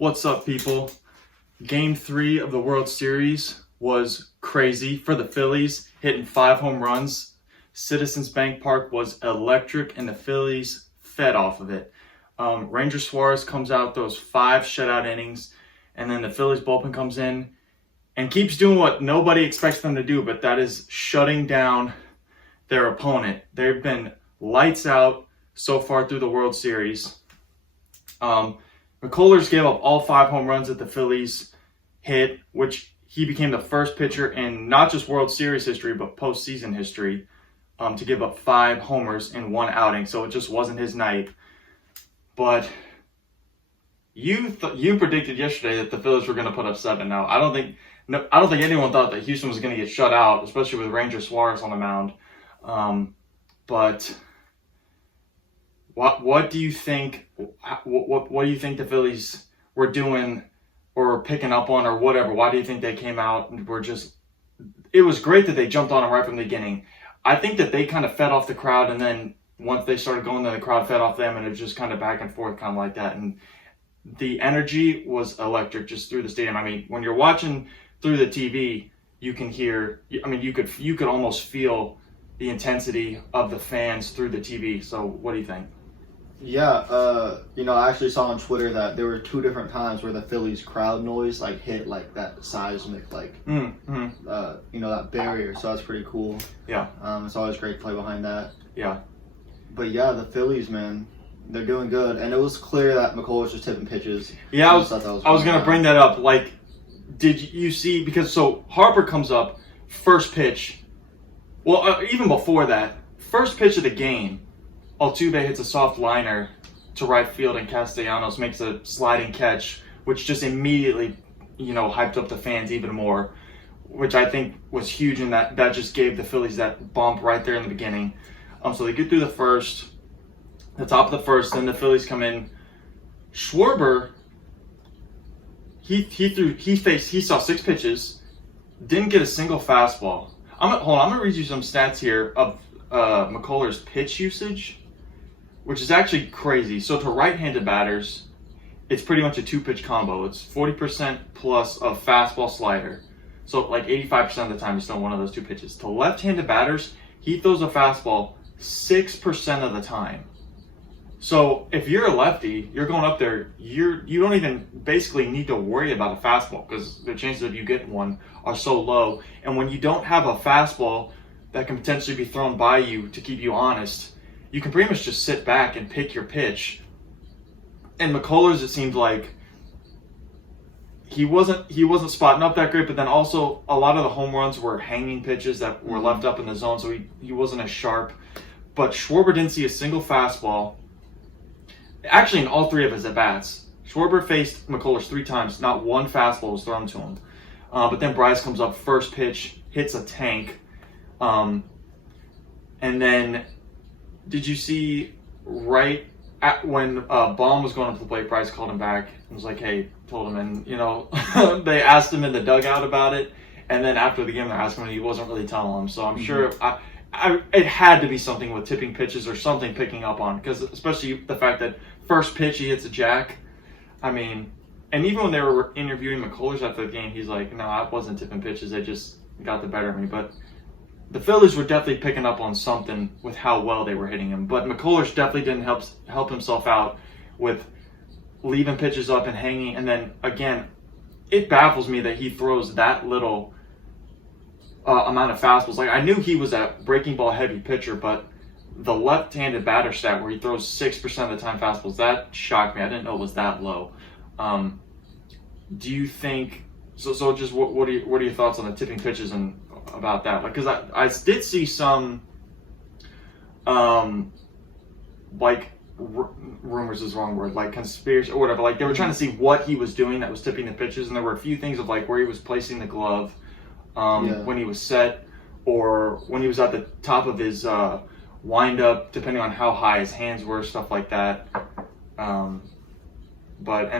What's up, people? Game 3 of the World Series was crazy for the Phillies, hitting 5 home runs. Citizens Bank Park was electric, and the Phillies fed off of it. Ranger Suarez comes out, throws 5 shutout innings, and then the Phillies bullpen comes in and keeps doing what nobody expects them to do, but that is shutting down their opponent. They've been lights out so far through the World Series. McCullers gave up all 5 home runs that the Phillies hit, which he became the first pitcher in not just World Series history, but postseason history to give up 5 homers in one outing. So it just wasn't his night. But you predicted yesterday that the Phillies were going to put up 7. Now, I don't think anyone thought that Houston was going to get shut out, especially with Ranger Suarez on the mound. But what do you think? What do you think the Phillies were doing or picking up on or whatever? Why do you think they came out and were just? It was great that they jumped on them right from the beginning. I think that they kind of fed off the crowd, and then once they started going, then the crowd fed off them, and it was just kind of back and forth, kind of like that. And the energy was electric just through the stadium. I mean, when you're watching through the TV, you can hear. I mean, you could almost feel the intensity of the fans through the TV. So, what do you think? Yeah, I actually saw on Twitter that there were 2 different times where the Phillies crowd noise hit that seismic that barrier. So that's pretty cool. Yeah. It's always great to play behind that. Yeah. But yeah, the Phillies, man, they're doing good, and it was clear that McCullers was tipping pitches. Yeah, I was gonna bring that up. Did you see? Because Harper comes up, first pitch. Well, even before that, first pitch of the game. Altuve hits a soft liner to right field, and Castellanos makes a sliding catch, which just immediately, hyped up the fans even more, which I think was huge, and that just gave the Phillies that bump right there in the beginning. So they get through the top of the first, then the Phillies come in. Schwarber, he saw 6 pitches, didn't get a single fastball. I'm gonna read you some stats here of McCullers' pitch usage, which is actually crazy. So to right-handed batters, it's pretty much a 2-pitch combo. It's 40% plus of fastball slider. So 85% of the time he's throwing one of those 2 pitches. To left-handed batters, he throws a fastball 6% of the time. So if you're a lefty, you're going up there, you don't even basically need to worry about a fastball because the chances of you getting one are so low. And when you don't have a fastball that can potentially be thrown by you to keep you honest, you can pretty much just sit back and pick your pitch. And McCullers, it seemed like he wasn't spotting up that great, but then also a lot of the home runs were hanging pitches that were left up in the zone, so he wasn't as sharp. But Schwarber didn't see a single fastball. Actually, in all 3 of his at-bats, Schwarber faced McCullers 3 times. Not one fastball was thrown to him. But then Bryce comes up, first pitch, hits a tank. And then, did you see right when Baum was going up to the plate, Bryce called him back and was like, hey, told him. And, they asked him in the dugout about it. And then after the game, they're asking him, and he wasn't really telling them. So I'm sure it had to be something with tipping pitches or something picking up on, because especially the fact that first pitch he hits a jack. I mean, and even when they were interviewing McCullers after the game, he's like, no, I wasn't tipping pitches. They just got the better of me. But the Phillies were definitely picking up on something with how well they were hitting him. But McCullers definitely didn't help himself out with leaving pitches up and hanging. And then, again, it baffles me that he throws that little amount of fastballs. I knew he was a breaking ball heavy pitcher, but the left-handed batter stat where he throws 6% of the time fastballs, that shocked me. I didn't know it was that low. Do you think so? Just what are your thoughts on the tipping pitches and about that? Because I did see some rumors is the wrong word, conspiracy or whatever. They were trying to see what he was doing that was tipping the pitches, and there were a few things of where he was placing the glove when he was set, or when he was at the top of his wind up, depending on how high his hands were, stuff like that. And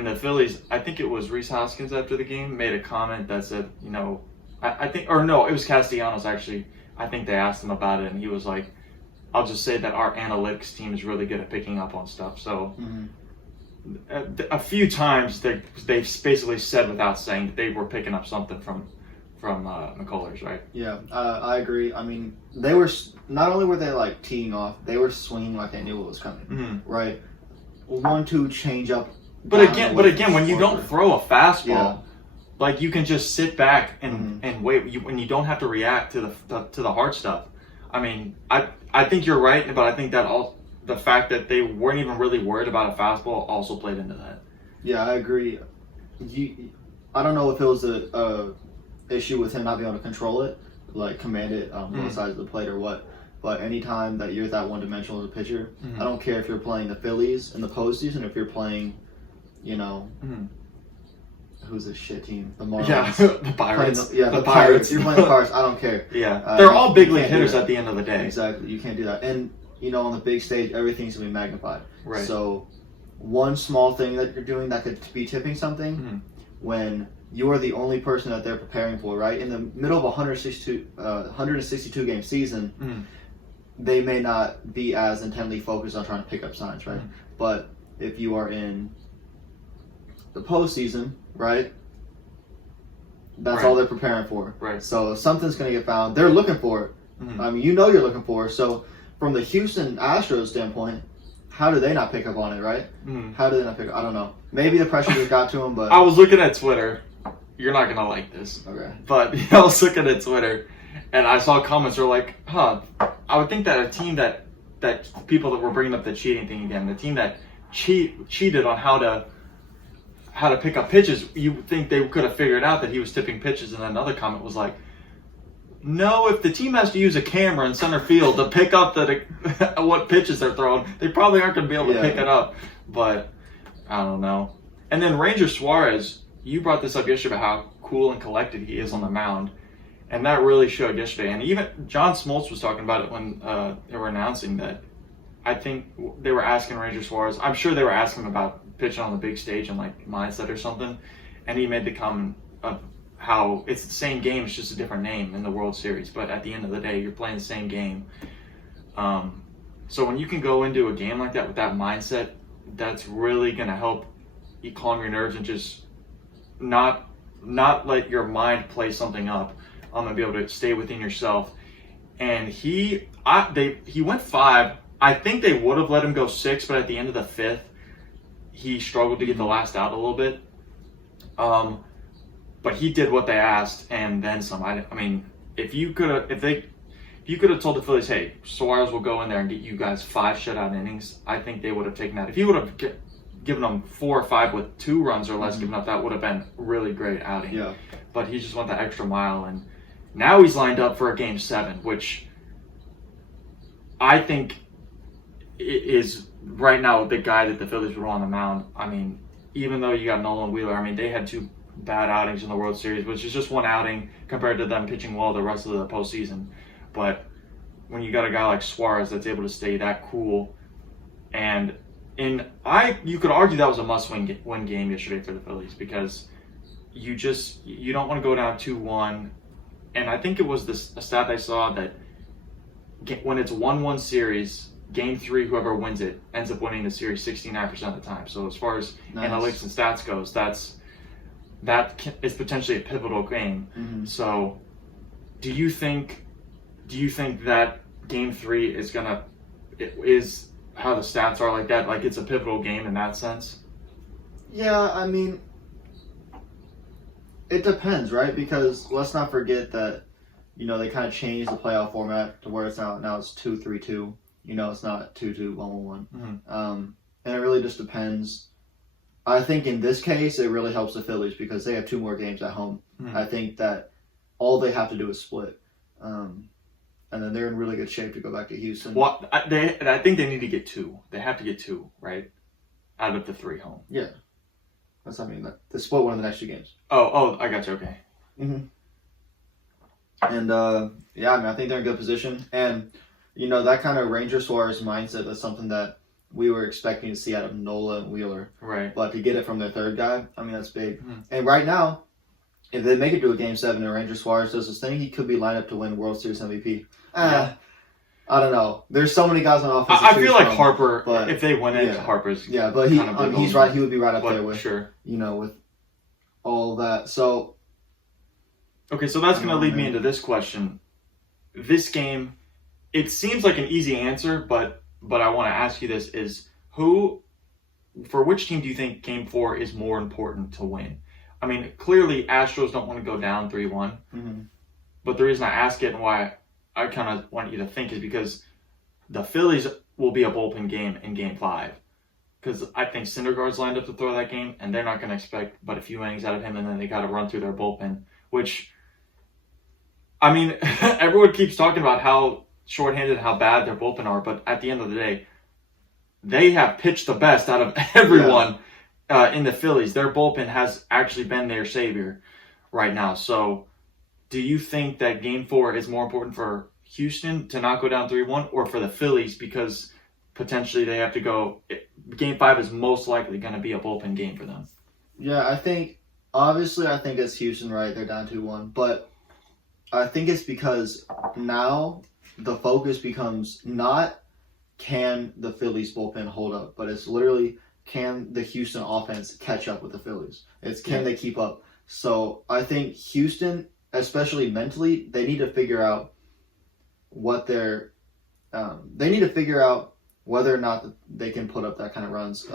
the Phillies, I think it was Rhys Hoskins after the game, made a comment that said, it was Castellanos actually. I think they asked him about it, and he was like, I'll just say that our analytics team is really good at picking up on stuff. So a few times they basically said without saying that they were picking up something from McCullers, right? Yeah, I agree. I mean, they were not only were they like teeing off, they were swinging like they knew what was coming, right? 1-2 change up. But again, when you don't throw a fastball, like you can just sit back and wait, and you don't have to react to the hard stuff. I mean, I think you're right, but I think that the fact that they weren't even really worried about a fastball also played into that. Yeah, I agree. I don't know if it was a issue with him not being able to control it, like command it on both sides of the plate or what. But anytime that you're that one-dimensional as a pitcher, I don't care if you're playing the Phillies in the postseason, if you're playing, who's this shit team? The Marlins. Yeah, the Pirates. The Pirates. You're playing the Pirates. I don't care. Yeah, they're all big league hitters at the end of the day. Exactly. You can't do that. And on the big stage, everything's gonna be magnified. Right. So, one small thing that you're doing that could be tipping something, when you are the only person that they're preparing for, right? In the middle of a 162 game season, they may not be as intently focused on trying to pick up signs, right? But if you are in the postseason, right? That's all they're preparing for. Right. So something's going to get found. They're looking for it. I mean, you're looking for it. So from the Houston Astros standpoint, how do they not pick up on it, right? How do they not pick up? I don't know. Maybe the pressure just got to them, but... I was looking at Twitter. You're not going to like this. Okay. But I was looking at Twitter, and I saw comments that were like, I would think that a team that people that were bringing up the cheating thing again, the team that cheated on how to pick up pitches, you would think they could have figured out that he was tipping pitches. And then another comment was like, no, if the team has to use a camera in center field to pick up what pitches they're throwing, they probably aren't going to be able to pick it up. But I don't know. And then Ranger Suarez, you brought this up yesterday about how cool and collected he is on the mound. And that really showed yesterday. And even John Smoltz was talking about it when they were announcing that. I think they were asking Ranger Suarez, I'm sure they were asking him about pitching on the big stage and like mindset or something. And he made the comment of how it's the same game, it's just a different name in the World Series. But at the end of the day, you're playing the same game. So when you can go into a game like that with that mindset, that's really going to help you calm your nerves and just not let your mind play something up. And be able to stay within yourself. And he went 5. I think they would have let him go 6, but at the end of the 5th, he struggled to get the last out a little bit. But he did what they asked and then some. I mean, if you could have told the Phillies, hey, Suarez will go in there and get you guys 5 shutout innings, I think they would have taken that. If you would have given them 4 or 5 with 2 runs or less given up, that would have been a really great outing. Yeah. But he just went that extra mile, and now he's lined up for a Game 7, which I think is right now the guy that the Phillies would want on the mound. I mean, even though you got Nola and Wheeler, I mean, they had 2 bad outings in the World Series, which is just one outing compared to them pitching well the rest of the postseason. But when you got a guy like Suarez that's able to stay that cool, and you could argue that was a must-win game yesterday for the Phillies, because you don't want to go down 2-1. And I think it was a stat I saw that when it's 1-1 series, Game 3, whoever wins it ends up winning the series 69% of the time. So as far as analytics and stats goes, that is potentially a pivotal game. So do you think that Game 3 is how the stats are like that? Like it's a pivotal game in that sense? Yeah, I mean, it depends, right? Because let's not forget that, they kind of changed the playoff format to where it's now it's 2-3-2. It's not 2-2, 1-1-1. And it really just depends. I think in this case, it really helps the Phillies because they have 2 more games at home. I think that all they have to do is split. And then they're in really good shape to go back to Houston. Well, I think they need to get 2. They have to get 2, right? Out of the 3 home. Yeah. They split one of the next 2 games. Oh, I got you. Okay. And I think they're in good position. And that kind of Ranger Suarez mindset, that's something that we were expecting to see out of Nola and Wheeler. Right. But to get it from their third guy, that's big. And right now, if they make it to a Game 7 and Ranger Suarez does this thing, he could be lined up to win World Series MVP. I don't know. There's so many guys on offense. I feel like Harper, but, if they win it, yeah. Harper's but he's right. He would be right up there with sure. With all that. So okay, so that's going to lead me into this question. This game, it seems like an easy answer, but I want to ask you this: for which team do you think Game 4 is more important to win? I mean, clearly Astros don't want to go down 3-1, but the reason I ask it and why I kind of want you to think is because the Phillies will be a bullpen game in Game 5. Because I think Syndergaard's lined up to throw that game, and they're not going to expect but a few innings out of him, and then they got to run through their bullpen. Which, I mean, everyone keeps talking about how shorthanded and how bad their bullpen are, but at the end of the day, they have pitched the best out of everyone in the Phillies. Their bullpen has actually been their savior right now. So, do you think that Game 4 is more important for Houston to not go down 3-1 or for the Phillies because potentially they have to go... Game 5 is most likely going to be a bullpen game for them. Yeah, I think it's Houston, right? They're down 2-1. But I think it's because now the focus becomes not can the Phillies bullpen hold up, but it's literally can the Houston offense catch up with the Phillies. It's can they keep up. So I think Houston, especially mentally, they need to figure out whether or not they can put up that kind of runs,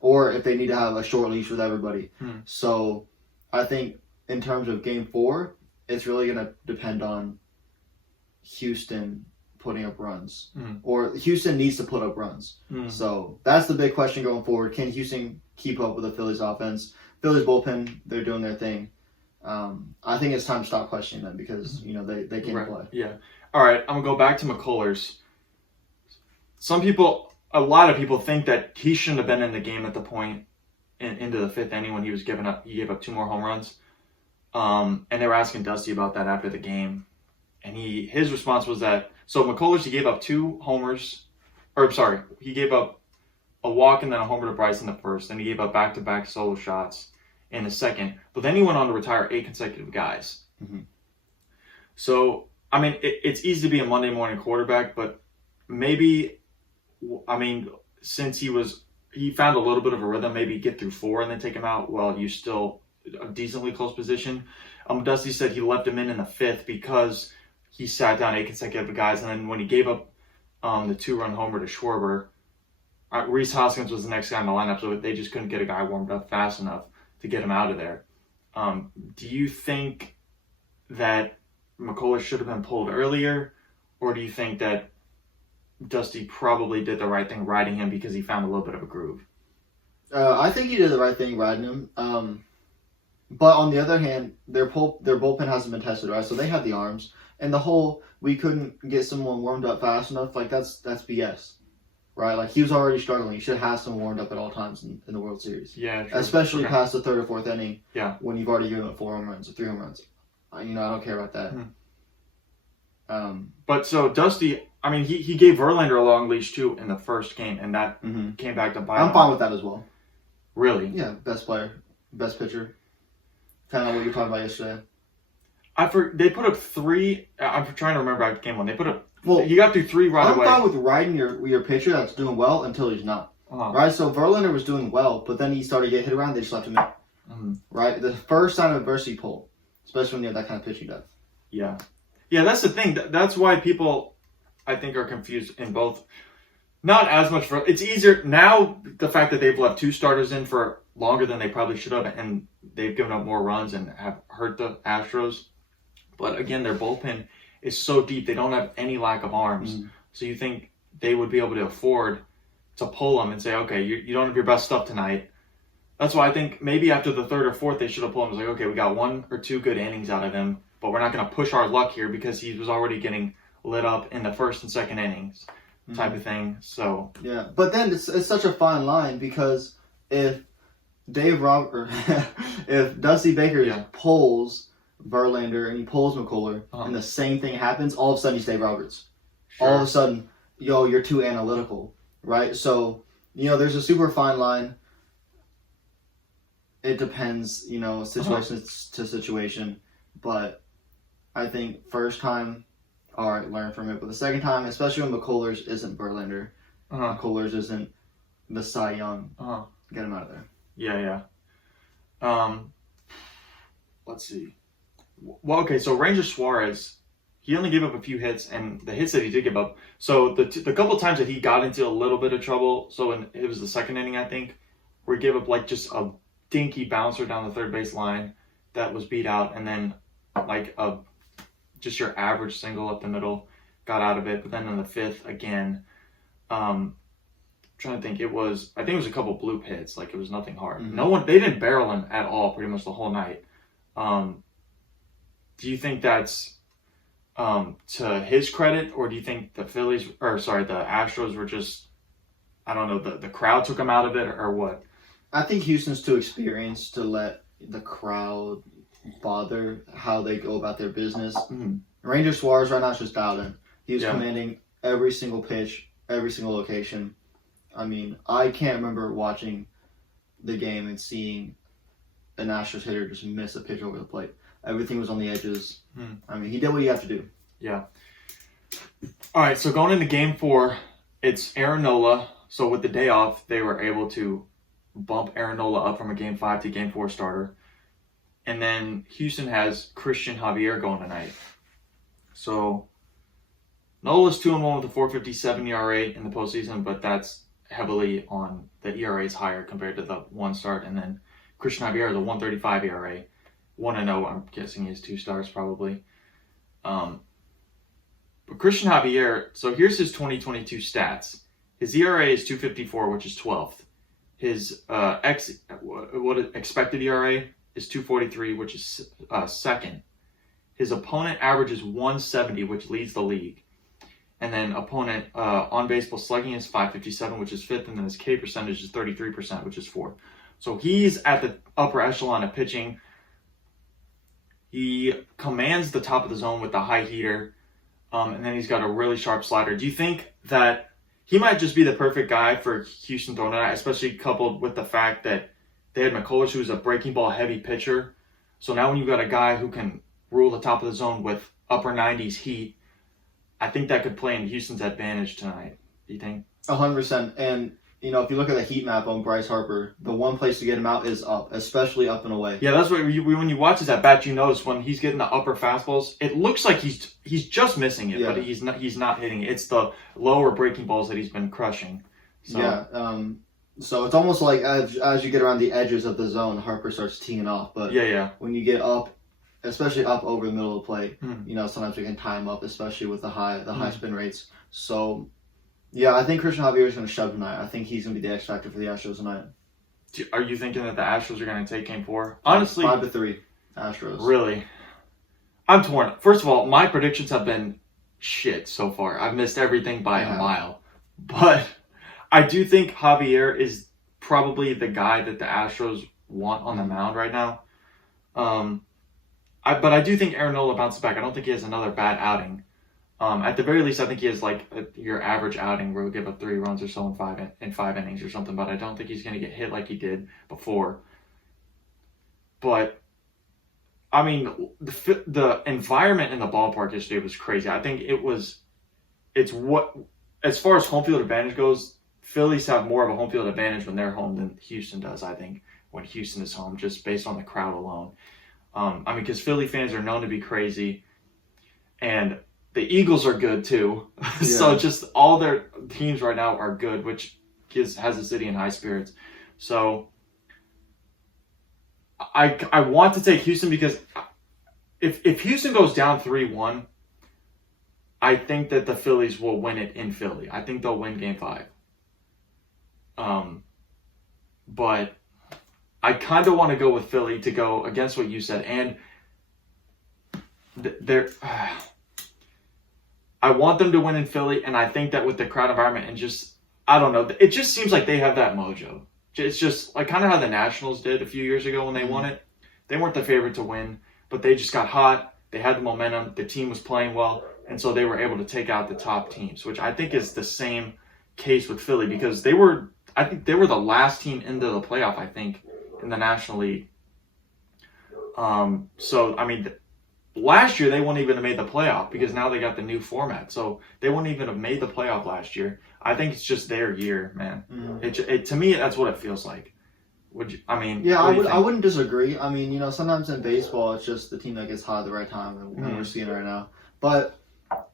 or if they need to have a short leash with everybody. So I think in terms of Game 4, it's really going to depend on Houston putting up runs, or Houston needs to put up runs. So that's the big question going forward. Can Houston keep up with the Phillies offense? Phillies bullpen, they're doing their thing. I think it's time to stop questioning them because they can't play. Yeah. All right, I'm gonna go back to McCullers. A lot of people think that he shouldn't have been in the game at the point into the 5th inning when he was giving up. He gave up 2 more home runs, and they were asking Dusty about that after the game, and his response was that McCullers, he gave up 2 homers, he gave up a walk and then a homer to Bryce in the first, and he gave up back-to-back solo shots in the second, but then he went on to retire 8 consecutive guys. So, I mean, it's easy to be a Monday morning quarterback, but maybe, I mean, since he found a little bit of a rhythm, maybe get through 4 and then take him out while you still a decently close position. Dusty said he left him in the 5th because he sat down 8 consecutive guys, and then when he gave up the 2-run homer to Schwarber, Rhys Hoskins was the next guy in the lineup, so they just couldn't get a guy warmed up fast enough to get him out of there. Do you think that McCullers should have been pulled earlier, or do you think that Dusty probably did the right thing riding him because he found a little bit of a groove? I think he did the right thing riding him. But on the other hand, their bullpen hasn't been tested, right? So they have the arms. And the whole, we couldn't get someone warmed up fast enough, like that's BS, right? Like he was already struggling. You should have someone warmed up at all times in the World Series. Yeah, true. Especially past the 3rd or 4th inning. Yeah. When you've already given up 4 home runs or 3 home runs. I don't care about that. But so Dusty, I mean, he gave Verlander a long leash too in the first game, and that came back to bite him. I'm fine with that as well. Really? Yeah, best player, best pitcher. Kind of what you were talking about yesterday. They put up 3. I'm trying to remember game 1. They put up. Well, he got through 3 away. I'm fine with riding your pitcher that's doing well until he's not. Right. So Verlander was doing well, but then he started to get hit around. They just left him in. Right. The first sign of adversity pull, especially when you have that kind of pitching depth. Yeah. Yeah, that's the thing. That's why people, I think, are confused in both. Not as much for... It's easier now, the fact that they've left 2 starters in for longer than they probably should have, and they've given up more runs and have hurt the Astros. But again, their bullpen is so deep, they don't have any lack of arms. So you think they would be able to afford to pull them and say, okay, you don't have your best stuff tonight. That's why I think maybe after the 3rd or 4th, they should have pulled him. It's like, okay, we got 1 or 2 good innings out of him, but we're not going to push our luck here because he was already getting lit up in the 1st and 2nd innings type of thing. So yeah, but then it's such a fine line because if if Dusty Baker pulls Verlander and he pulls McCuller and the same thing happens, all of a sudden he's Dave Roberts. All of a sudden, you're too analytical, right? So, there's a super fine line. It depends, situation to situation. But I think first time all right, learn from it. But the second time, especially when McCullers isn't Verlander, McCullers isn't the Cy Young, get him out of there. Yeah. Let's see. Well, okay, so Ranger Suarez, he only gave up a few hits, and the hits that he did give up. So the couple times that he got into a little bit of trouble, so it was the second inning, I think, where he gave up like just a dinky bouncer down the third base line that was beat out, and then like just your average single up the middle, got out of it. But then in the fifth again, trying to think, I think it was a couple bloop hits, like it was nothing hard. They didn't barrel him at all pretty much the whole night. Do you think that's to his credit, or do you think the Astros were just, I don't know, the crowd took him out of it, or what? I think Houston's too experienced to let the crowd bother how they go about their business. Ranger Suarez right now is just dialed in. He was commanding every single pitch, every single location. I mean, I can't remember watching the game and seeing an Astros hitter just miss a pitch over the plate. Everything was on the edges. I mean, he did what you have to do. Yeah. All right, so going into Game 4, it's Aaron Nola. So with the day off, they were able to bump Aaron Nola up from a Game 5 to Game 4 starter. And then Houston has Cristian Javier going tonight. So Nola's 2-1 with a 4.57 ERA in the postseason, but that's heavily on the ERA is higher compared to the one start. And then Cristian Javier is a 1.35 ERA. 1-0, I'm guessing he has 2 stars probably. But Cristian Javier, so here's his 2022 stats. His ERA is 2.54, which is 12th. His expected ERA is 2.43, which is second. His opponent average is 170, which leads the league. And then opponent on baseball slugging is 5.57, which is 5th, and then his K percentage is 33%, which is 4th. So he's at the upper echelon of pitching. He commands the top of the zone with the high heater, and then he's got a really sharp slider. Do you think that he might just be the perfect guy for Houston throwing tonight, especially coupled with the fact that they had McCullers, who's a breaking ball heavy pitcher? So now when you've got a guy who can rule the top of the zone with upper 90s heat, I think that could play in Houston's advantage tonight. Do you think? 100%. And you know, if you look at the heat map on Bryce Harper, the one place to get him out is up, especially up and away. Yeah, that's what when you watch his at bat, you notice when he's getting the upper fastballs, it looks like he's just missing it, but he's not hitting it. It's the lower breaking balls that he's been crushing. So. Yeah. So it's almost like as you get around the edges of the zone, Harper starts teeing off. But when you get up, especially up over the middle of the plate, you know, sometimes we can tie him up, especially with the high spin rates. So. Yeah, I think Cristian Javier is going to shove tonight. I think he's going to be the X factor for the Astros tonight. Are you thinking that the Astros are going to take Game 4? Honestly, 5-3, Astros. Really, I'm torn. First of all, my predictions have been shit so far. I've missed everything by a mile, but I do think Javier is probably the guy that the Astros want on the mound right now. But I do think Aaron Nola bounces back. I don't think he has another bad outing. At the very least, I think he has like your average outing where he'll give up 3 runs or so in 5 innings or something. But I don't think he's going to get hit like he did before. But I mean, the environment in the ballpark yesterday was crazy. I think as far as home field advantage goes, Phillies have more of a home field advantage when they're home than Houston does. I think when Houston is home, just based on the crowd alone. I mean, because Philly fans are known to be crazy, and the Eagles are good too. So just all their teams right now are good, which has the city in high spirits. So I want to take Houston because if Houston goes down 3-1, I think that the Phillies will win it in Philly. I think they'll win Game 5. But I kind of want to go with Philly to go against what you said, and I want them to win in Philly, and I think that with the crowd environment and just, I don't know, it just seems like they have that mojo. It's just like kind of how the Nationals did a few years ago when they won it. They weren't the favorite to win, but they just got hot. They had the momentum. The team was playing well, and so they were able to take out the top teams, which I think is the same case with Philly because I think they were the last team into the playoff, I think, in the National League. So, I mean, last year they wouldn't even have made the playoff because now they got the new format. So they wouldn't even have made the playoff last year. I think it's just their year, man. It to me, that's what it feels like. Would you? I mean, yeah, I wouldn't disagree. I mean, sometimes in baseball, it's just the team that gets hot at the right time, and we're seeing it right now. But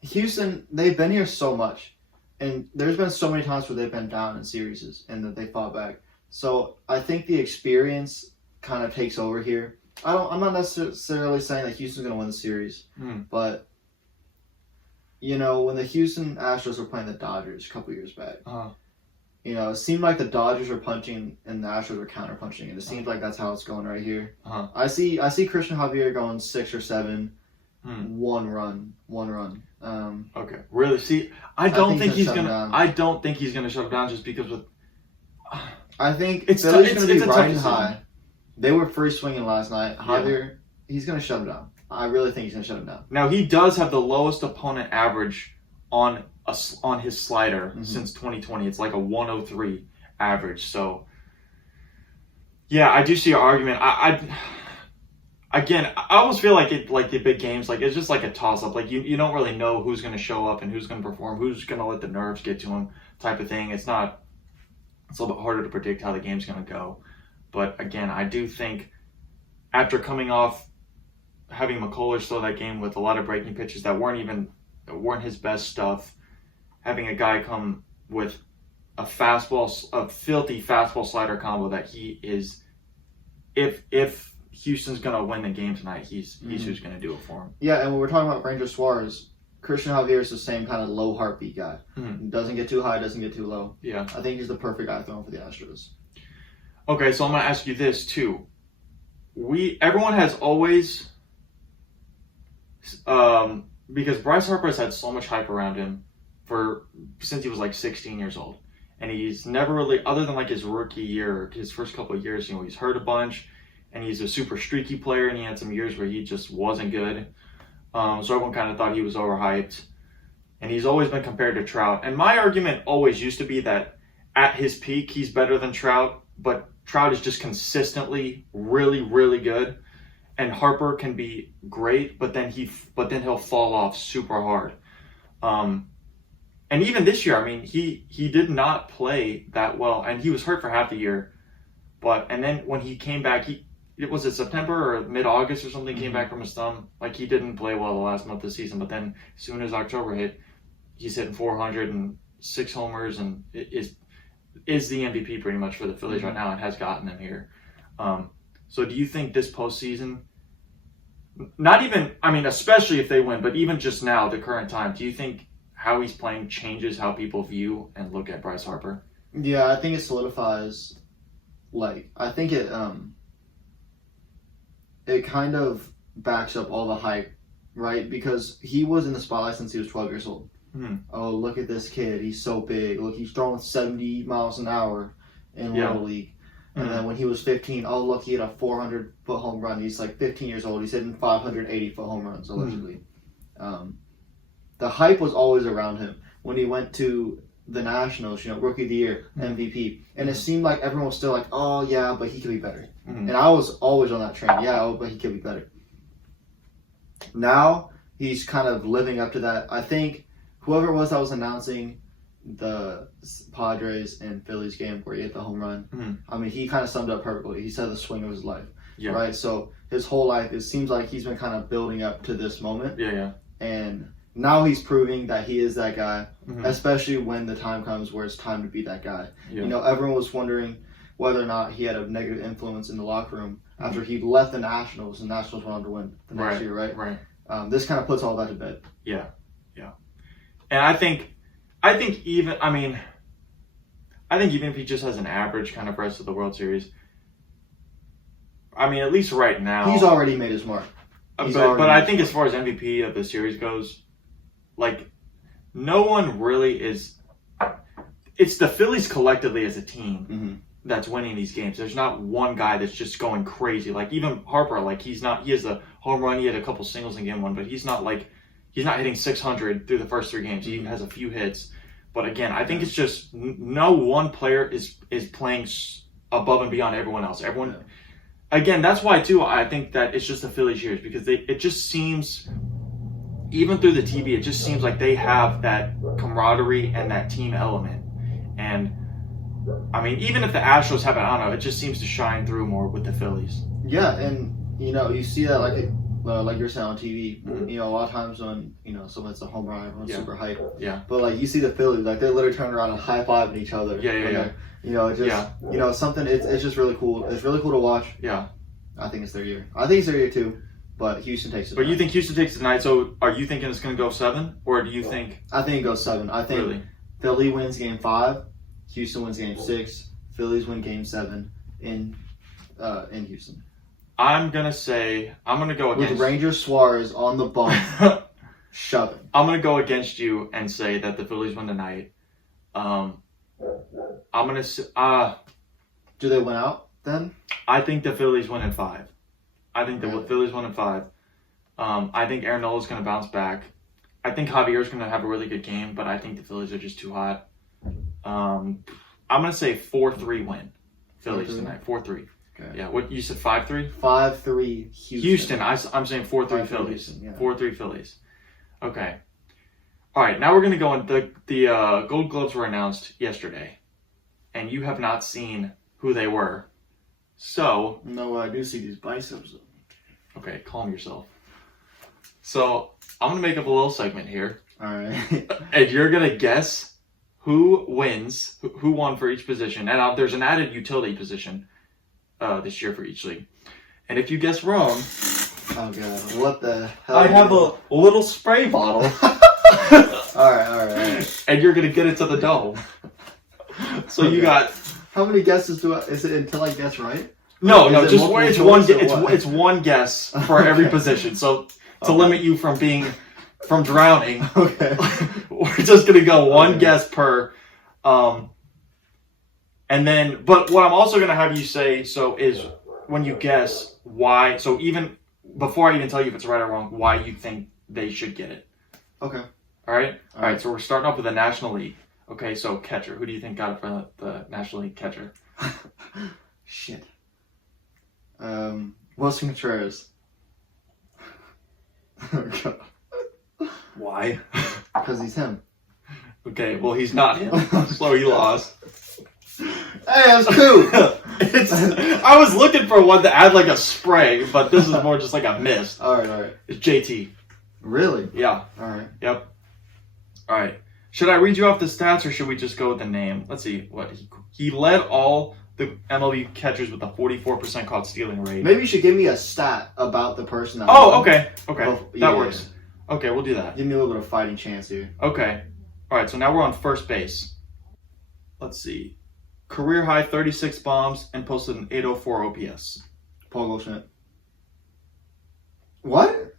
Houston, they've been here so much, and there's been so many times where they've been down in series and that they fought back. So I think the experience kind of takes over here. I'm not necessarily saying that Houston's going to win the series, but when the Houston Astros were playing the Dodgers a couple years back, it seemed like the Dodgers were punching and the Astros were counter-punching, and it seems like that's how it's going right here. I see Cristian Javier going 6 or 7, one run. Okay, really? See, I don't think he's gonna. I don't think he's gonna shut him down just because of. I think Philly's going to be riding high. They were free swinging last night. Javier, he's going to shut him down. I really think he's going to shut him down. Now he does have the lowest opponent average on his slider since 2020. It's like a 103 average. So, yeah, I do see your argument. Again, I almost feel like the big games, like it's just like a toss up. Like you don't really know who's going to show up and who's going to perform, who's going to let the nerves get to him, type of thing. It's a little bit harder to predict how the game's going to go. But again, I do think after coming off having McCullers throw that game with a lot of breaking pitches that weren't his best stuff, having a guy come with a filthy fastball slider combo that he is, if Houston's going to win the game tonight, he's who's going to do it for him. Yeah, and when we're talking about Ranger Suarez, Cristian Javier is the same kind of low heartbeat guy. Doesn't get too high, doesn't get too low. Yeah. I think he's the perfect guy throwing for the Astros. Okay, so I'm going to ask you this too. Everyone has always, because Bryce Harper has had so much hype around him since he was like 16 years old. And he's never really, other than like his rookie year, his first couple of years, he's hurt a bunch, and he's a super streaky player, and he had some years where he just wasn't good. So everyone kind of thought he was overhyped. And he's always been compared to Trout. And my argument always used to be that at his peak, he's better than Trout, but Trout is just consistently really, really good. And Harper can be great, but then he'll fall off super hard. And even this year, I mean, he did not play that well, and he was hurt for half the year. And then when he came back, was it September or mid-August or something, came back from his thumb. Like, he didn't play well the last month of the season, but then as soon as October hit, he's hitting 400 and 6 homers and is the MVP pretty much for the Phillies right now and has gotten them here. So do you think this postseason, not even, I mean, especially if they win, but even just now, the current time, do you think how he's playing changes how people view and look at Bryce Harper? Yeah, I think it solidifies, I think it kind of backs up all the hype, right? Because he was in the spotlight since he was 12 years old. Oh, look at this kid. He's so big. Look, he's throwing 70 miles an hour in Little League. And then when he was 15, oh, look, he had a 400-foot home run. He's like 15 years old. He's hitting 580-foot home runs, allegedly. The hype was always around him. When he went to the Nationals, Rookie of the Year, MVP. And it seemed like everyone was still like, oh, yeah, but he could be better. And I was always on that train. Yeah, but he could be better. Now, he's kind of living up to that. I think whoever it was that was announcing the Padres and Phillies game where he hit the home run, I mean, he kind of summed it up perfectly. He said the swing of his life, right? So his whole life, it seems like he's been kind of building up to this moment. And now he's proving that he is that guy, especially when the time comes where it's time to be that guy. Everyone was wondering whether or not he had a negative influence in the locker room after he left the Nationals, and the Nationals went on to win the next year, right? This kind of puts all that to bed. And I think even if he just has an average kind of rest of the World Series, I mean, at least right now, he's already made his mark. But I think as far as MVP of the series goes, no one really is. It's the Phillies collectively as a team that's winning these games. There's not one guy that's just going crazy. Like even Harper, he has a home run. He had a couple singles in game one, but he's not hitting 600 through the first 3 games. He has a few hits. But again, I think it's just no one player is playing above and beyond everyone else. again, that's why too. I think that it's just the Phillies years because it just seems, even through the TV, it just seems like they have that camaraderie and that team element. And I mean, even if the Astros have it, I don't know, it just seems to shine through more with the Phillies. Yeah, and you see that like you're saying on TV. Mm-hmm. A lot of times when someone hits a home run, everyone's super hyped. Yeah. But like you see the Phillies, like they literally turn around and high fiving each other. Yeah. Something. It's just really cool. It's really cool to watch. Yeah. I think it's their year. I think it's their year too. But Houston takes it. But you think Houston takes it tonight? So are you thinking it's going to go 7, or do you think? I think it goes 7. I think really? Philly wins Game 5, Houston wins Game 6, Phillies win Game 7 in Houston. I'm gonna go against with Rangers Suarez on the bump. Shove it. I'm gonna go against you and say that the Phillies win tonight. I'm gonna. Do they win out then? I think the Phillies win in 5. I think the Phillies win in 5. I think Aaron Nola is going to bounce back. I think Javier is going to have a really good game, but I think the Phillies are just too hot. I'm going to say 4-3 win. Phillies 4-3? Tonight. 4-3. Okay. Yeah. What you said? 5-3. 5-3 Houston. Houston. I'm saying 4-3 Phillies. Houston, yeah. 4-3 Phillies. Okay. All right. Now we're going to go on. The Gold Gloves were announced yesterday, and you have not seen who they were. So no, I do see these biceps. Okay, calm yourself. So I'm gonna make up a little segment here. All right. And you're gonna guess who wins, who won for each position, and there's an added utility position this year for each league. And if you guess wrong, oh god, what the hell? I have a little spray bottle. All right. And you're gonna get it to the dome. So you got. How many guesses is it until I guess right? No, just it's one guess for every position. So to limit you from drowning, okay, we're just gonna go one guess per. And then, but what I'm also gonna have you say is when you guess why. So even before I even tell you if it's right or wrong, why you think they should get it. Okay. All right. So we're starting off with the National League. Okay, so catcher. Who do you think got it for the National League catcher? Shit. Wilson Contreras. Why? Because he's him. Okay, well he's not him, so he lost. Hey, that's cool. I was looking for one to add like a spray, but this is more just like a mist. All right. It's JT. Really? Yeah. All right. Yep. All right. Should I read you off the stats, or should we just go with the name? Let's see. What he led all the MLB catchers with a 44% caught stealing rate. Maybe you should give me a stat about the person. Okay. That works. Yeah. Okay, we'll do that. Give me a little bit of fighting chance here. Okay. All right. So now we're on first base. Let's see. Career high 36 bombs and posted an 804 OPS. Paul Goldschmidt. What?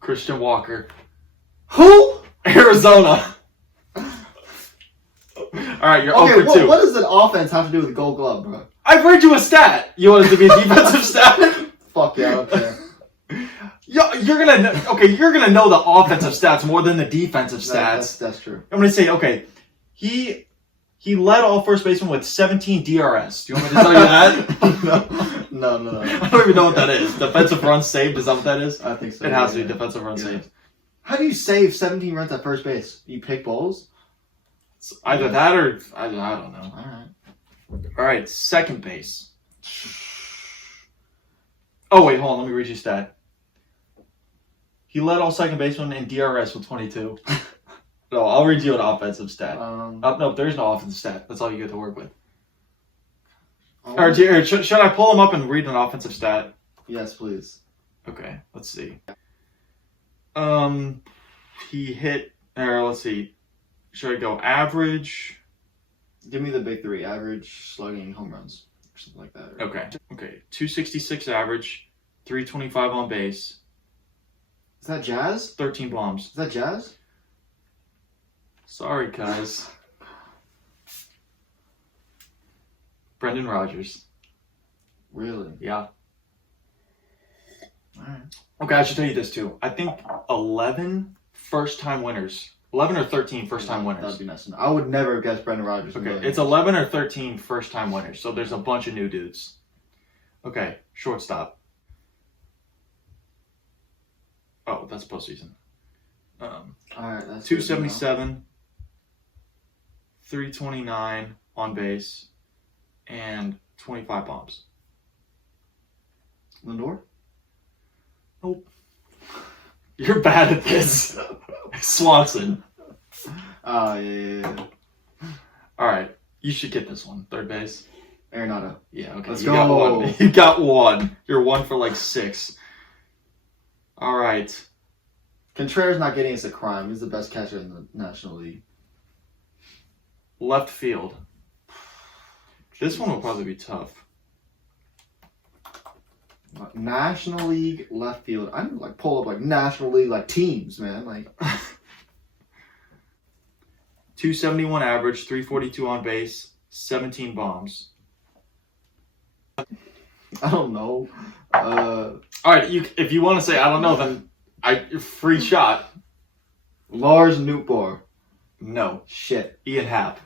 Christian Walker. Who? Arizona. All right, you're over 2. What does an offense have to do with Gold Glove, bro? I've read you a stat. You want it to be a defensive stat? Fuck yeah, I don't care. You're gonna know the offensive stats more than the defensive stats. That's true. I'm gonna say, okay, he led all first basemen with 17 DRS. Do you want me to tell you that? No. I don't even know what that is. Defensive runs saved. Is that what that is? I think so. It has to be defensive runs saved. How do you save 17 runs at first base? You pick balls? It's either that or I don't know. All right, second base. Oh wait, hold on. Let me read you a stat. He led all second basemen in DRS with 22. No, I'll read you an offensive stat. No, there's no offensive stat. That's all you get to work with. Or should I pull him up and read an offensive stat? Yes, please. Okay, let's see. He hit. Let's see. Should I go average? Give me the big 3: average, slugging, home runs, or something like that. Okay. 266 average, 325 on base. Is that Jazz? 13 bombs. Is that Jazz? Sorry, guys. Brendan Rodgers. Really? Yeah. Alright. Okay, I should tell you this too. I think 11 first-time winners. 11 or 13 first-time winners. That'd be nice enough. I would never have guessed Brendan Rodgers. Okay, it's 11 or 13 first-time winners. So there's a bunch of new dudes. Okay, shortstop. Oh, that's postseason. All right, that's 277, 329 on base, and 25 bombs. Lindor? Nope. You're bad at this. Swanson. Oh, yeah. All right, you should get this one. Third base. Aaron Nola. Yeah, okay. Let's you go. Got one. You got one. You're 1 for like 6. All right. Contreras not getting is a crime. He's the best catcher in the National League. Left field. This one will probably be tough. National League left field. I'm like pull up like National League like teams, man. Like 271 average, 342 on base, 17 bombs. I don't know. All right, if you want to say I don't know, then free shot. Lars Nootbaar. No. Shit. Ian Happ.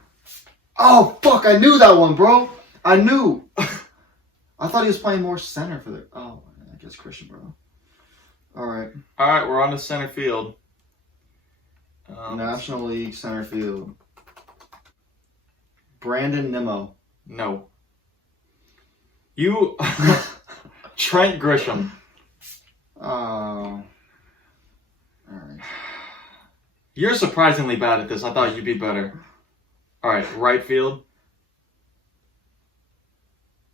Oh fuck! I knew that one, bro. I knew. I thought he was playing more center for the. Oh, I guess Christian, bro. All right. All right, we're on to center field. National League center field. Brandon Nimmo. No. You. Trent Grisham. Oh. All right. You're surprisingly bad at this. I thought you'd be better. All right, right field.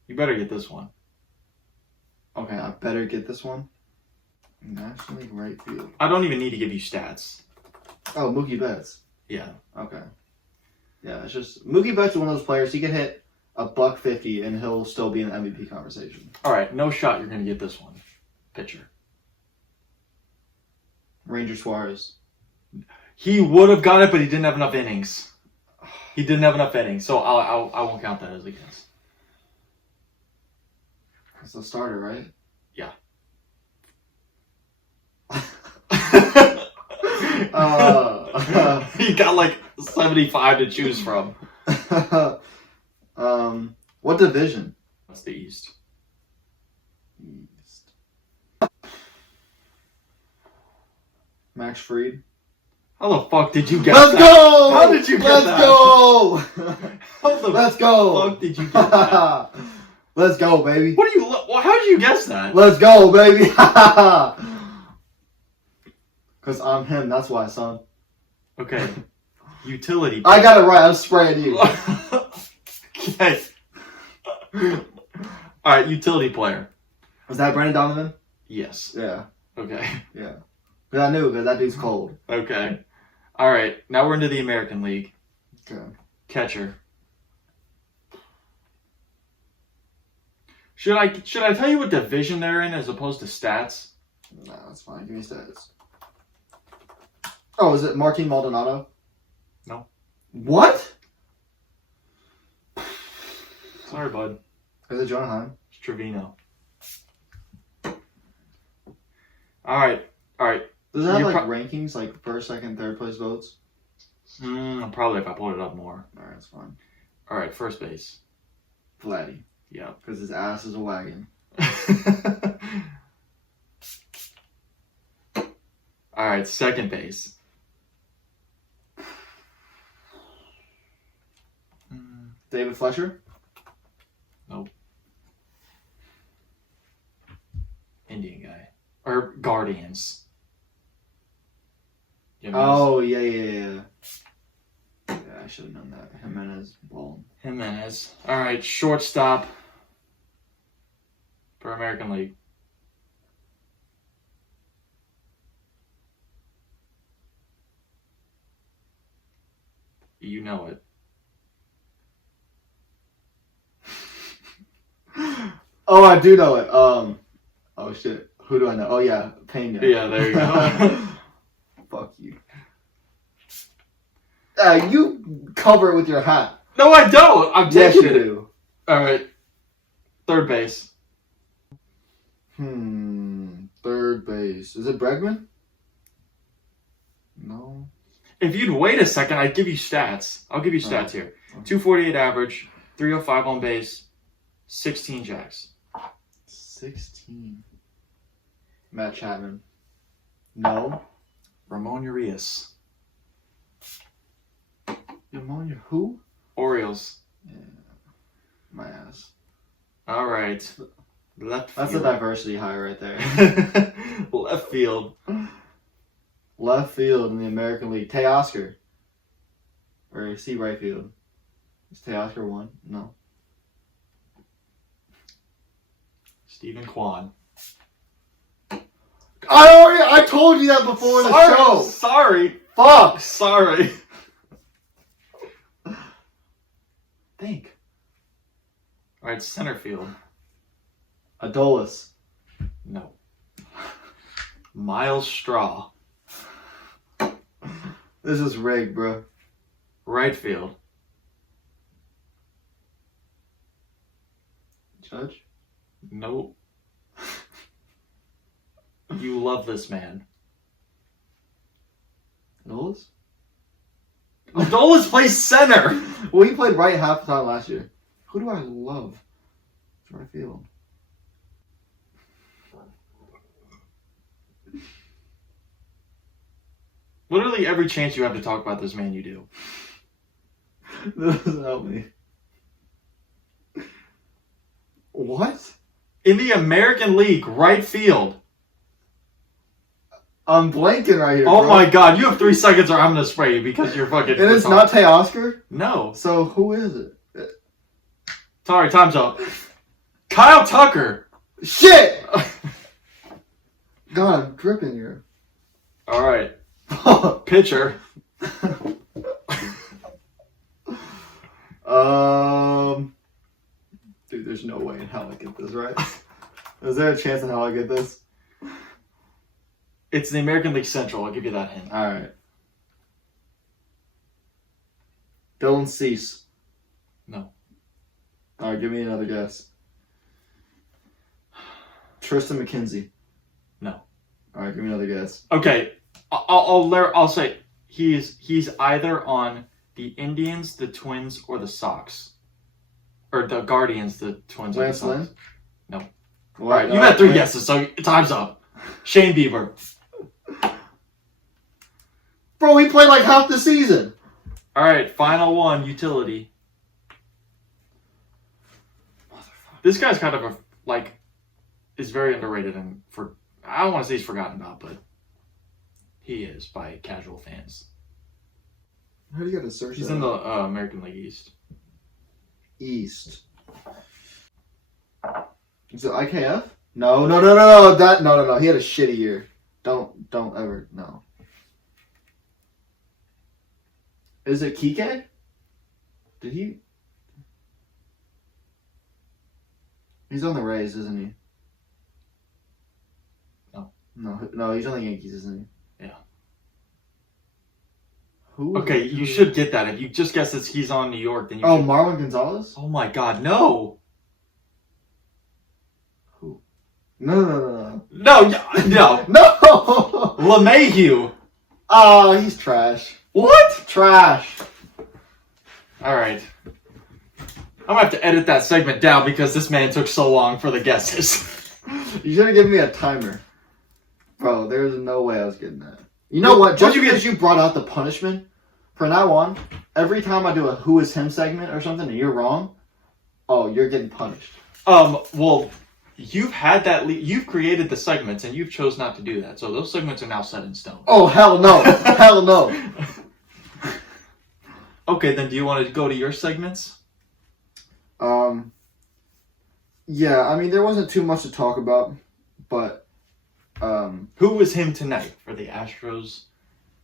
You better get this one. Okay, I better get this one. National League right field. I don't even need to give you stats. Oh, Mookie Betts. Yeah. Okay. Yeah, it's just Mookie Betts is one of those players. He could hit $150 and he'll still be in the MVP conversation. All right, no shot. You're gonna get this one. Pitcher. Ranger Suarez. He would have got it, but he didn't have enough innings. He didn't have enough innings, so I won't count that as a guess. That's the starter, right? Yeah. He got like 75 to choose from. What division? That's the East. Max Fried. How the fuck did you get Let's that? go! How did you get Let's that? go! How the Let's go! fuck did you get that? Let's go, baby. What do you? How did you guess that? Let's go, baby. Because I'm him. That's why, son. Okay. Utility. I got it right. I'm spraying you. Okay. All right, utility player. Was that Brandon Donovan? Yes. Yeah. Okay. Yeah. Because I knew, because that dude's cold. Okay. All right. Now we're into the American League. Okay. Catcher. Should I tell you what division they're in as opposed to stats? No, that's fine. Give me stats. Oh, is it Martin Maldonado? No. What? Sorry, bud. Is it Jonah Heim? It's Trevino. All right. Does it have rankings, like first, second, third place votes? Probably if I pulled it up more. Alright, that's fine. All right, first base. Vladdy. Yeah. Because his ass is a wagon. All right, second base. David Fletcher? Nope. Indian guy. Or Guardians. Oh, yeah. Yeah, I should have known that. Jimenez, ball. Jimenez. All right, shortstop for American League. You know it. Oh, I do know it. Oh shit. Who do I know? Oh yeah, Pena. Yeah, there you go. Fuck you. You cover it with your hat. No, I don't. I'm Yes, taking you it. do. All right. Third base. Third base. Is it Bregman? No. If you'd wait a second, I'd give you stats. I'll give you stats here. 248 average, 305 on base, 16 jacks. 16. Matt Chapman. No. Ramon Urias. Pneumonia who? Orioles. Yeah. My ass. All right. Left field. That's a diversity high right there. Left field. Left field in the American League. Teoscar. Or is he right field? Is Teoscar one? No. Stephen Kwan. I told you that before in the show. Sorry. Fuck. Sorry. Think. All right, center field. Adolis. No. Miles Straw. This is rigged, bro. Right field. Judge? Nope. You love this man. Adolis? Adolis plays center. Well, he played right half the time last year. Who do I love? Right field. Literally every chance you have to talk about this man, you do. That doesn't help me. What? In the American League, right field. I'm blanking right here. Oh bro. my god, you have 3 seconds or I'm gonna spray you because you're fucking. And it's not Teoscar? No. So who is it? Sorry, time's up. Kyle Tucker. Shit! God, I'm dripping here. Alright. Pitcher. Dude, there's no way in hell I get this right. Is there a chance in hell I get this? It's the American League Central, I'll give you that hint. Alright. Dylan Cease. No. Alright, give me another guess. Tristan McKenzie. No. Alright, give me another guess. Okay, I'll say he's either on the Indians, the Twins, or the Sox. Or the Guardians, the Twins, or the Lance Sox. Lynn? No. What? Alright, you had 3 guesses, so time's up. Shane Bieber. Bro, he played like half the season. Alright, final one, utility. This guy's kind of a, is very underrated and I don't want to say he's forgotten about, but he is by casual fans. How do you gotta search He's that in the up? American League East. East. Is it IKF? No. No. He had a shitty year. Don't ever, no. Is it Kike? Did he? He's on the Rays, isn't he? No, he's on the Yankees, isn't he? Yeah. Who? Okay, you should get that. If you just guess that he's on New York, then you Oh, should. Marlon Gonzalez? Oh my god, no! Who? No. No! No! LeMahieu! Oh, he's trash. What? Trash. Alright. I'm gonna have to edit that segment down because this man took so long for the guesses. You should have given me a timer. Bro, there's no way I was getting that. You know what? Just because you brought out the punishment, from now on, every time I do a Who Is Him segment or something and you're wrong, oh, you're getting punished. Well, you've had that, you've created the segments and you've chose not to do that. So those segments are now set in stone. Oh, hell no. Hell no. Okay, then do you want to go to your segments? Yeah, I mean, there wasn't too much to talk about, but, Who was him tonight for the Astros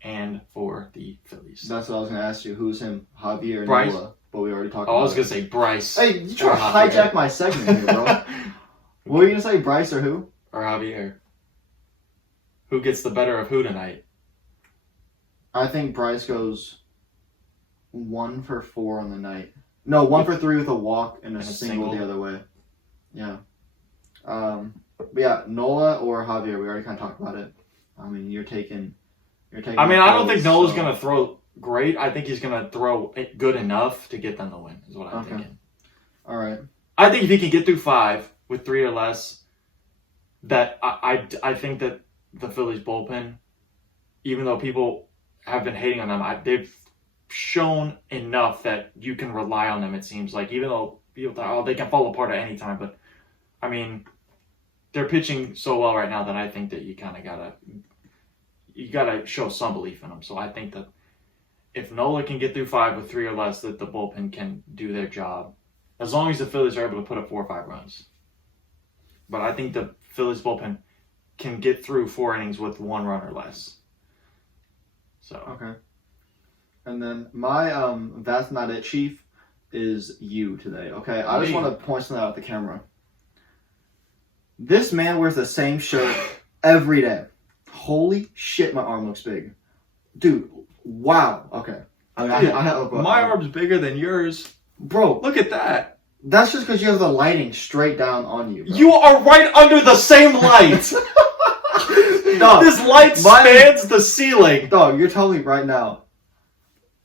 and for the Phillies? that's what I was going to ask you. Who's him? Javier Bryce? Nola. But we already talked Oh, about I was going to say Bryce. Hey, you try to hijack my segment here, bro. What were you going to say, Bryce or who? Or Javier. Who gets the better of who tonight? I think Bryce goes 1 for 4 on the night. No, 1 for 3 with a walk and a single the other way. Yeah. But yeah, Nola or Javier, we already kind of talked about it. I mean, you're taking. I mean, I don't think Nola's going to throw great. I think he's going to throw good enough to get them the win, is what I'm thinking. All right. I think if he can get through 5 with 3 or less, that I think that the Phillies bullpen, even though people have been hating on them, they've shown enough that you can rely on them, it seems like, even though people thought, they can fall apart at any time. But, I mean, they're pitching so well right now that I think that you kind of gotta show some belief in them. So I think that if Nola can get through 5 with 3 or less, that the bullpen can do their job, as long as the Phillies are able to put up 4 or 5 runs. But I think the Phillies bullpen can get through 4 innings with 1 run or less. So okay. And then my that's not it, Chief, is you today. Okay, I just want to point something out at the camera. This man wears the same shirt every day. Holy shit, my arm looks big, dude. Wow. Okay. I have my arm's bigger than yours, bro. Look at that. That's just because you have the lighting straight down on you, bro. You are right under the same light. Dog, this light spans the ceiling. Dog, you're telling me right now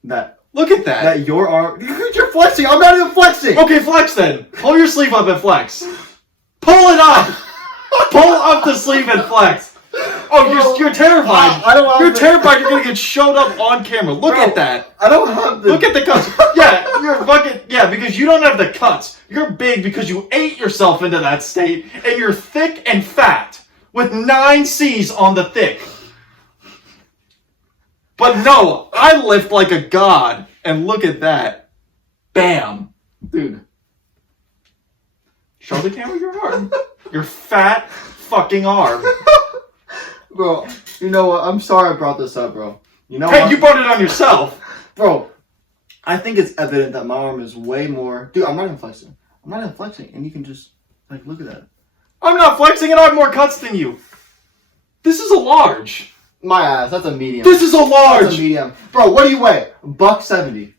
that... Look at that. That your arm... You're flexing. I'm not even flexing. Okay, flex then. Pull your sleeve up and flex. Pull it up. Pull up the sleeve and flex. Oh, you're terrified. You're terrified you're going to get showed up on camera. Look at that. I don't have the... Look at the cuts. Yeah, you're fucking... Yeah, because you don't have the cuts. You're big because you ate yourself into that state, and you're thick and fat with 9 C's on the thick. But no, I lift like a god, and look at that. Bam. Dude. Show the camera your arm. Your fat fucking arm. Bro, you know what? I'm sorry I brought this up, bro. You know Hey, what? you brought it on yourself. Bro, I think it's evident that my arm is way more... Dude, I'm not even flexing. And you can just, like, look at that. I'm not flexing and I have more cuts than you. This is a large. My ass, that's a medium. This is a large. That's a medium. Bro, what do you weigh? $170.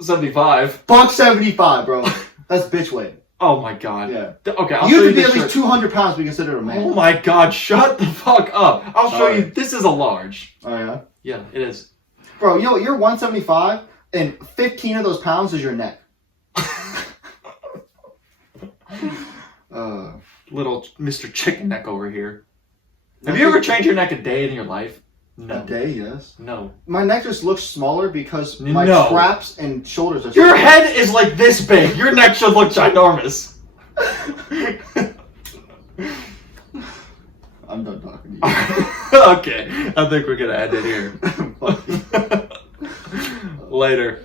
75. $175, bro. That's bitch weight. Oh my god. Yeah. Okay, I'll you show have you to be this at least shirt. 200 pounds to be considered a man. Oh my god, shut the fuck up. I'll show you. This is a large. Oh, yeah? Yeah, it is. Bro, you know what? You're 175, and 15 of those pounds is your neck. Little Mr. Chicken Neck over here. Have you ever changed your neck a day in your life? No. A day, yes. No. My neck just looks smaller because my traps and shoulders are... Your head is like this big. Your neck should look ginormous. I'm done talking to you. Okay. I think we're going to end it here. Later.